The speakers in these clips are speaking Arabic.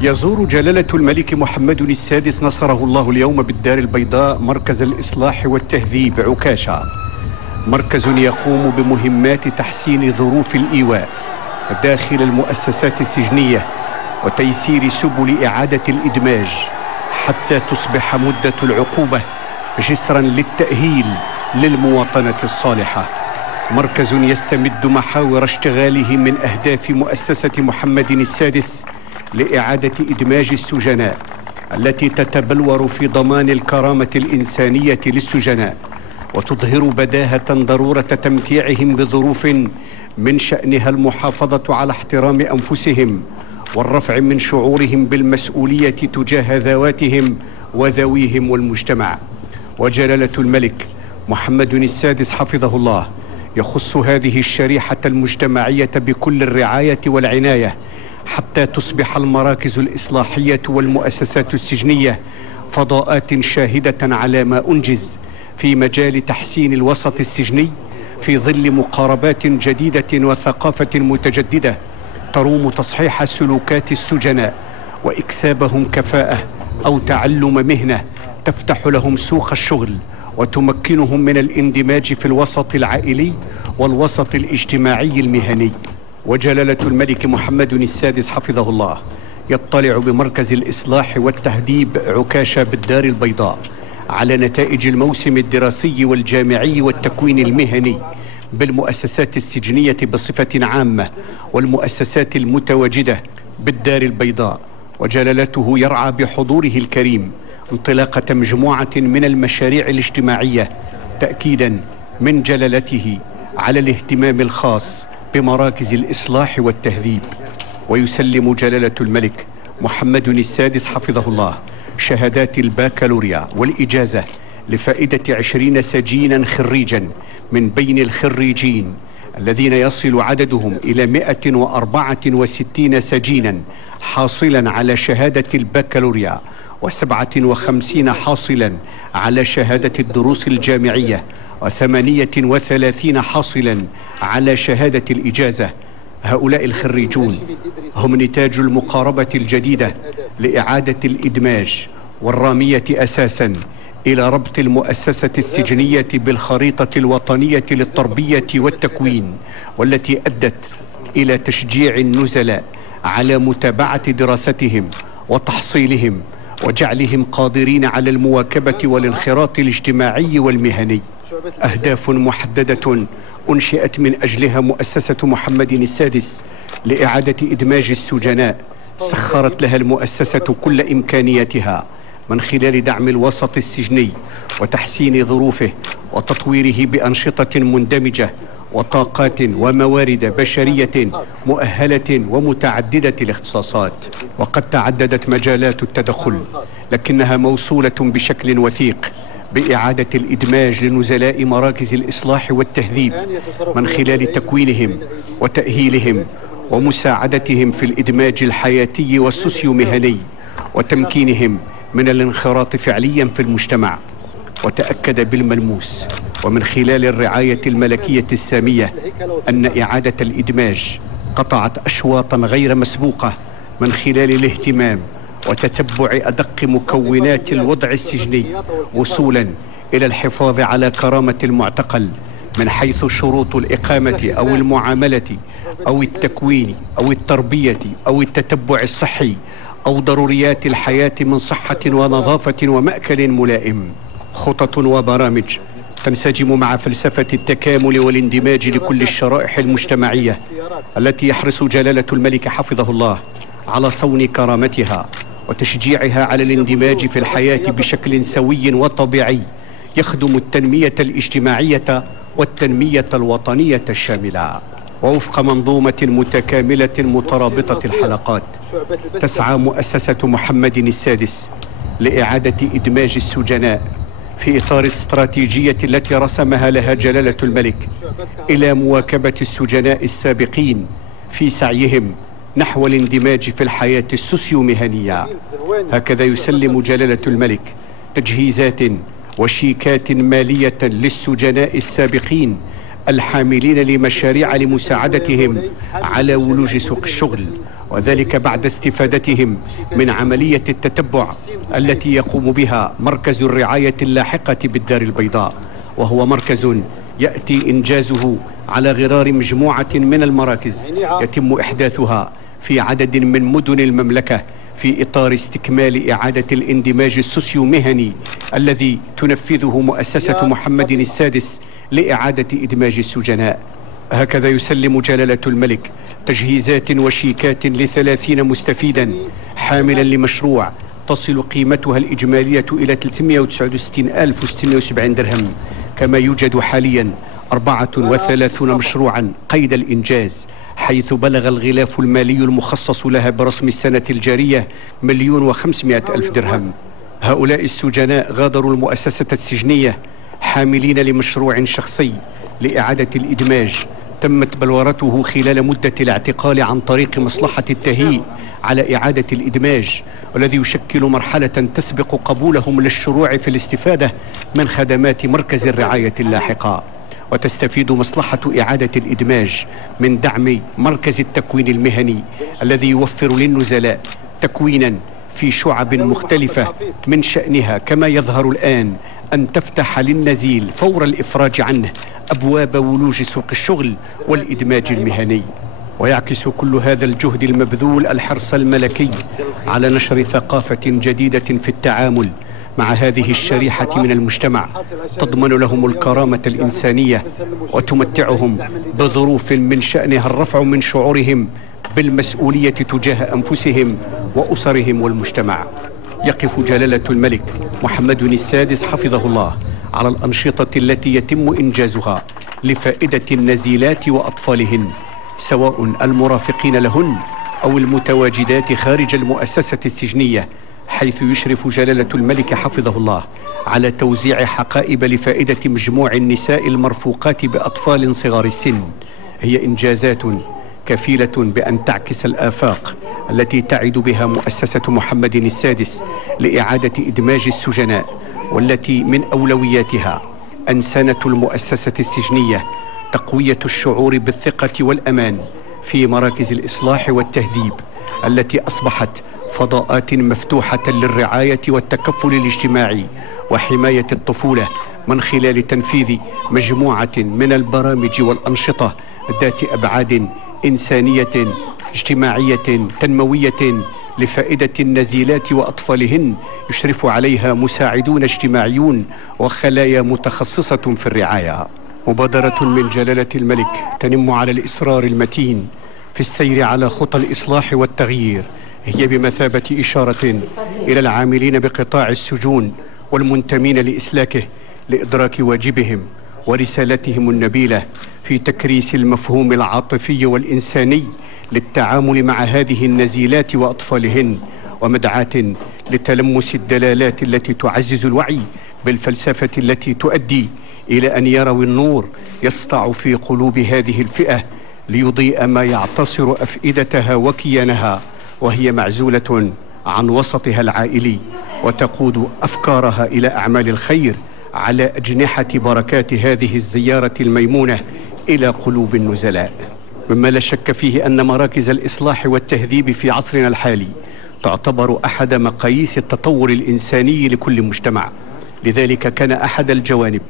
يزور جلالة الملك محمد السادس نصره الله اليوم بالدار البيضاء مركز الإصلاح والتهذيب عكاشة، مركز يقوم بمهمات تحسين ظروف الإيواء داخل المؤسسات السجنية وتيسير سبل إعادة الإدماج حتى تصبح مدة العقوبة جسرا للتأهيل للمواطنة الصالحة. مركز يستمد محاور اشتغاله من أهداف مؤسسة محمد السادس لإعادة إدماج السجناء التي تتبلور في ضمان الكرامة الإنسانية للسجناء، وتظهر بداهة ضرورة تمتيعهم بظروف من شأنها المحافظة على احترام أنفسهم والرفع من شعورهم بالمسؤولية تجاه ذواتهم وذويهم والمجتمع. وجلالة الملك محمد السادس حفظه الله يخص هذه الشريحة المجتمعية بكل الرعاية والعناية حتى تصبح المراكز الإصلاحية والمؤسسات السجنية فضاءات شاهدة على ما أنجز في مجال تحسين الوسط السجني في ظل مقاربات جديدة وثقافة متجددة تروم تصحيح سلوكات السجناء وإكسابهم كفاءة أو تعلم مهنة تفتح لهم سوق الشغل وتمكنهم من الاندماج في الوسط العائلي والوسط الاجتماعي المهني. وجلالة الملك محمد السادس حفظه الله يطلع بمركز الإصلاح والتهذيب عكاشة بالدار البيضاء على نتائج الموسم الدراسي والجامعي والتكوين المهني بالمؤسسات السجنية بصفة عامة والمؤسسات المتواجدة بالدار البيضاء. وجلالته يرعى بحضوره الكريم انطلاقة مجموعة من المشاريع الاجتماعية تأكيدا من جلالته على الاهتمام الخاص بمراكز الإصلاح والتهذيب. ويسلم جلالة الملك محمد السادس حفظه الله شهادات الباكالوريا والإجازة لفائدة 20 سجينا خريجا من بين الخريجين الذين يصل عددهم إلى 164 سجينا حاصلا على شهادة الباكالوريا و57 حاصلا على شهادة الدروس الجامعية و38 حاصلا على شهادة الإجازة. هؤلاء الخريجون هم نتاج المقاربة الجديدة لإعادة الإدماج والرامية أساسا إلى ربط المؤسسة السجنية بالخريطة الوطنية للتربية والتكوين، والتي أدت إلى تشجيع النزلاء على متابعة دراستهم وتحصيلهم وجعلهم قادرين على المواكبة والانخراط الاجتماعي والمهني. أهداف محددة أنشئت من أجلها مؤسسة محمد السادس لإعادة إدماج السجناء سخرت لها المؤسسة كل إمكانياتها من خلال دعم الوسط السجني وتحسين ظروفه وتطويره بأنشطة مندمجة وطاقات وموارد بشرية مؤهلة ومتعددة الاختصاصات. وقد تعددت مجالات التدخل لكنها موصولة بشكل وثيق بإعادة الإدماج لنزلاء مراكز الإصلاح والتهذيب من خلال تكوينهم وتأهيلهم ومساعدتهم في الإدماج الحياتي والسوسيو مهني وتمكينهم من الانخراط فعليا في المجتمع. وتأكد بالملموس ومن خلال الرعاية الملكية السامية أن إعادة الإدماج قطعت أشواطا غير مسبوقة من خلال الاهتمام وتتبع أدق مكونات الوضع السجني وصولا إلى الحفاظ على كرامة المعتقل من حيث شروط الإقامة أو المعاملة أو التكوين أو التربية أو التتبع الصحي أو ضروريات الحياة من صحة ونظافة ومأكل ملائم. خطط وبرامج تنسجم مع فلسفة التكامل والاندماج لكل الشرائح المجتمعية التي يحرص جلالة الملك حفظه الله على صون كرامتها وتشجيعها على الاندماج في الحياة بشكل سوي وطبيعي يخدم التنمية الاجتماعية والتنمية الوطنية الشاملة. ووفق منظومة متكاملة مترابطة الحلقات تسعى مؤسسة محمد السادس لإعادة إدماج السجناء في إطار الاستراتيجية التي رسمها لها جلالة الملك إلى مواكبة السجناء السابقين في سعيهم نحو الاندماج في الحياة السوسيو مهنية. هكذا يسلم جلالة الملك تجهيزات وشيكات مالية للسجناء السابقين الحاملين لمشاريع لمساعدتهم على ولوج سوق الشغل، وذلك بعد استفادتهم من عملية التتبع التي يقوم بها مركز الرعاية اللاحقة بالدار البيضاء، وهو مركز يأتي إنجازه على غرار مجموعة من المراكز يتم إحداثها في عدد من مدن المملكة في إطار استكمال إعادة الاندماج السوسيو مهني الذي تنفذه مؤسسة محمد السادس لإعادة إدماج السجناء. هكذا يسلم جلالة الملك تجهيزات وشيكات ل30 مستفيدا حاملا لمشروع تصل قيمتها الإجمالية إلى 369,670 درهم، كما يوجد حاليا 34 مشروعا قيد الإنجاز، حيث بلغ الغلاف المالي المخصص لها برسم السنة الجارية 1,500,000 درهم. هؤلاء السجناء غادروا المؤسسة السجنية حاملين لمشروع شخصي لإعادة الإدماج تمت بلورته خلال مدة الاعتقال عن طريق مصلحة التهيئ على إعادة الإدماج، والذي يشكل مرحلة تسبق قبولهم للشروع في الاستفادة من خدمات مركز الرعاية اللاحقة. وتستفيد مصلحة إعادة الإدماج من دعم مركز التكوين المهني الذي يوفر للنزلاء تكوينا في شعب مختلفة من شأنها كما يظهر الآن أن تفتح للنزيل فور الإفراج عنه أبواب ولوج سوق الشغل والإدماج المهني. ويعكس كل هذا الجهد المبذول الحرص الملكي على نشر ثقافة جديدة في التعامل مع هذه الشريحة من المجتمع تضمن لهم الكرامة الإنسانية وتمتعهم بظروف من شأنها الرفع من شعورهم بالمسؤولية تجاه أنفسهم وأسرهم والمجتمع. يقف جلالة الملك محمد السادس حفظه الله على الأنشطة التي يتم إنجازها لفائدة النزيلات وأطفالهن، سواء المرافقين لهن أو المتواجدات خارج المؤسسة السجنية، حيث يشرف جلالة الملك حفظه الله على توزيع حقائب لفائدة مجموع النساء المرفوقات بأطفال صغار السن. هي إنجازات كفيلة بأن تعكس الآفاق التي تعد بها مؤسسة محمد السادس لإعادة إدماج السجناء، والتي من أولوياتها أنسنة المؤسسة السجنية تقوية الشعور بالثقة والأمان في مراكز الإصلاح والتهذيب التي أصبحت فضاءات مفتوحة للرعاية والتكفل الاجتماعي وحماية الطفولة من خلال تنفيذ مجموعة من البرامج والأنشطة ذات أبعاد إنسانية اجتماعية تنموية لفائدة النزيلات وأطفالهن يشرف عليها مساعدون اجتماعيون وخلايا متخصصة في الرعاية. مبادرة من جلالة الملك تنم على الإصرار المتين في السير على خطى الإصلاح والتغيير، هي بمثابة إشارة إلى العاملين بقطاع السجون والمنتمين لإسلاكه لإدراك واجبهم ورسالتهم النبيلة في تكريس المفهوم العاطفي والإنساني للتعامل مع هذه النزيلات وأطفالهن، ومدعاة لتلمس الدلالات التي تعزز الوعي بالفلسفة التي تؤدي إلى أن يروا النور يسطع في قلوب هذه الفئة ليضيء ما يعتصر أفئدتها وكيانها وهي معزولة عن وسطها العائلي، وتقود أفكارها إلى أعمال الخير على أجنحة بركات هذه الزيارة الميمونة إلى قلوب النزلاء. مما لا شك فيه أن مراكز الإصلاح والتهذيب في عصرنا الحالي تعتبر أحد مقاييس التطور الإنساني لكل مجتمع، لذلك كان أحد الجوانب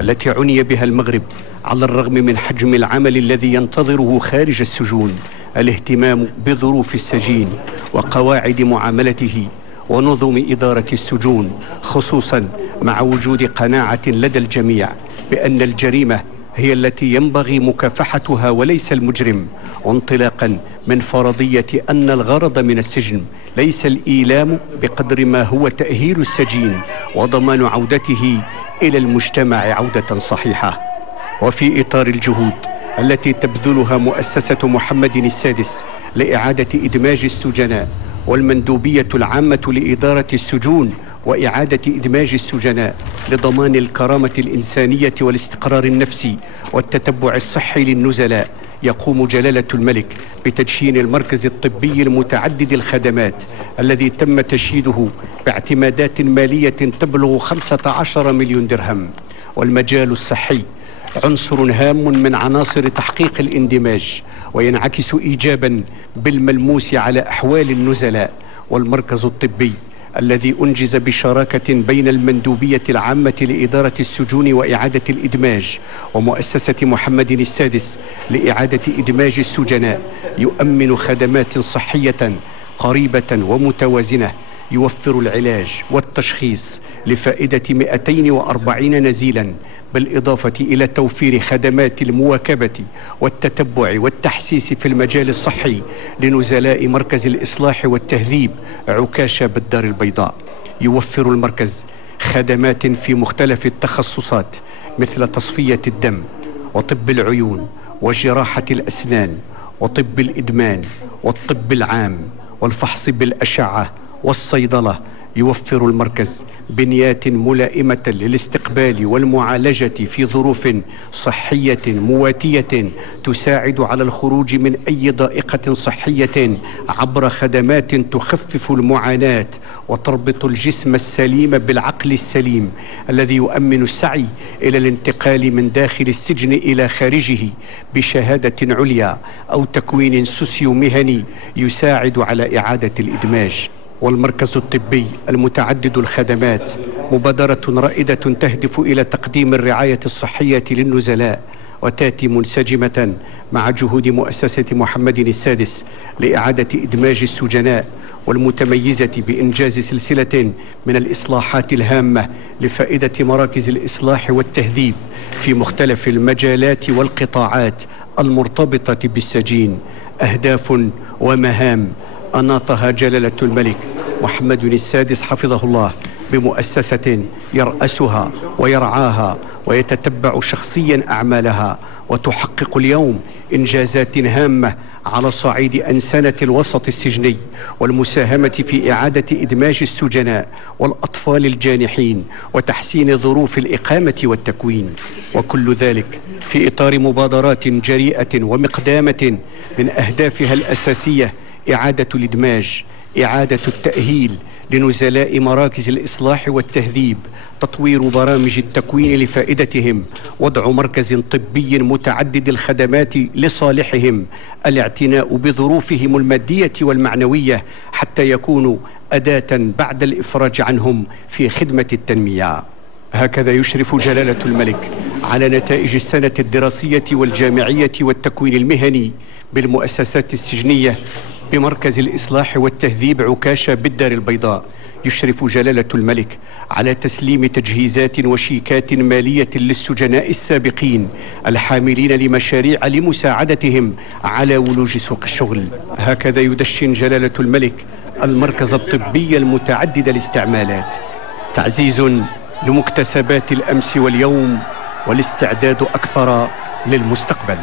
التي عني بها المغرب على الرغم من حجم العمل الذي ينتظره خارج السجون الاهتمام بظروف السجين وقواعد معاملته ونظم إدارة السجون، خصوصا مع وجود قناعة لدى الجميع بأن الجريمة هي التي ينبغي مكافحتها وليس المجرم، وانطلاقا من فرضية أن الغرض من السجن ليس الإيلام بقدر ما هو تأهيل السجين وضمان عودته إلى المجتمع عودة صحيحة. وفي إطار الجهود التي تبذلها مؤسسة محمد السادس لإعادة إدماج السجناء والمندوبية العامة لإدارة السجون وإعادة إدماج السجناء لضمان الكرامة الإنسانية والاستقرار النفسي والتتبع الصحي للنزلاء، يقوم جلالة الملك بتدشين المركز الطبي المتعدد الخدمات الذي تم تشييده باعتمادات مالية تبلغ 15 مليون درهم. والمجال الصحي عنصر هام من عناصر تحقيق الاندماج، وينعكس إيجابا بالملموس على أحوال النزلاء. والمركز الطبي الذي أنجز بشراكة بين المندوبية العامة لإدارة السجون وإعادة الإدماج ومؤسسة محمد السادس لإعادة إدماج السجناء يؤمن خدمات صحية قريبة ومتوازنة، يوفر العلاج والتشخيص لفائدة 240 نزيلا، بالإضافة إلى توفير خدمات المواكبة والتتبع والتحسيس في المجال الصحي لنزلاء مركز الإصلاح والتهذيب عكاشة بالدار البيضاء. يوفر المركز خدمات في مختلف التخصصات مثل تصفية الدم وطب العيون وجراحة الأسنان وطب الإدمان والطب العام والفحص بالأشعة والصيدلة. يوفر المركز بنيات ملائمة للاستقبال والمعالجة في ظروف صحية مواتية تساعد على الخروج من أي ضائقة صحية عبر خدمات تخفف المعاناة وتربط الجسم السليم بالعقل السليم الذي يؤمن السعي إلى الانتقال من داخل السجن إلى خارجه بشهادة عليا أو تكوين سوسيو مهني يساعد على إعادة الإدماج. والمركز الطبي المتعدد الخدمات مبادرة رائدة تهدف إلى تقديم الرعاية الصحية للنزلاء، وتأتي منسجمة مع جهود مؤسسة محمد السادس لإعادة إدماج السجناء، والمتميزة بإنجاز سلسلة من الإصلاحات الهامة لفائدة مراكز الإصلاح والتهذيب في مختلف المجالات والقطاعات المرتبطة بالسجين. أهداف ومهام أناطها جلالة الملك محمد السادس حفظه الله بمؤسسة يرأسها ويرعاها ويتتبع شخصيا أعمالها، وتحقق اليوم إنجازات هامة على صعيد أنسنة الوسط السجني والمساهمة في إعادة إدماج السجناء والأطفال الجانحين وتحسين ظروف الإقامة والتكوين، وكل ذلك في إطار مبادرات جريئة ومقدامة من أهدافها الأساسية إعادة الإدماج، إعادة التأهيل لنزلاء مراكز الإصلاح والتهذيب، تطوير برامج التكوين لفائدتهم، وضع مركز طبي متعدد الخدمات لصالحهم، الاعتناء بظروفهم المادية والمعنوية حتى يكونوا أداة بعد الإفراج عنهم في خدمة التنمية. هكذا يشرف جلالة الملك على نتائج السنة الدراسية والجامعية والتكوين المهني بالمؤسسات السجنية بمركز الإصلاح والتهذيب عكاشة بالدار البيضاء. يشرف جلالة الملك على تسليم تجهيزات وشيكات مالية للسجناء السابقين الحاملين لمشاريع لمساعدتهم على ولوج سوق الشغل. هكذا يدشن جلالة الملك المركز الطبي المتعدد الاستعمالات، تعزيز لمكتسبات الأمس واليوم والاستعداد أكثر للمستقبل.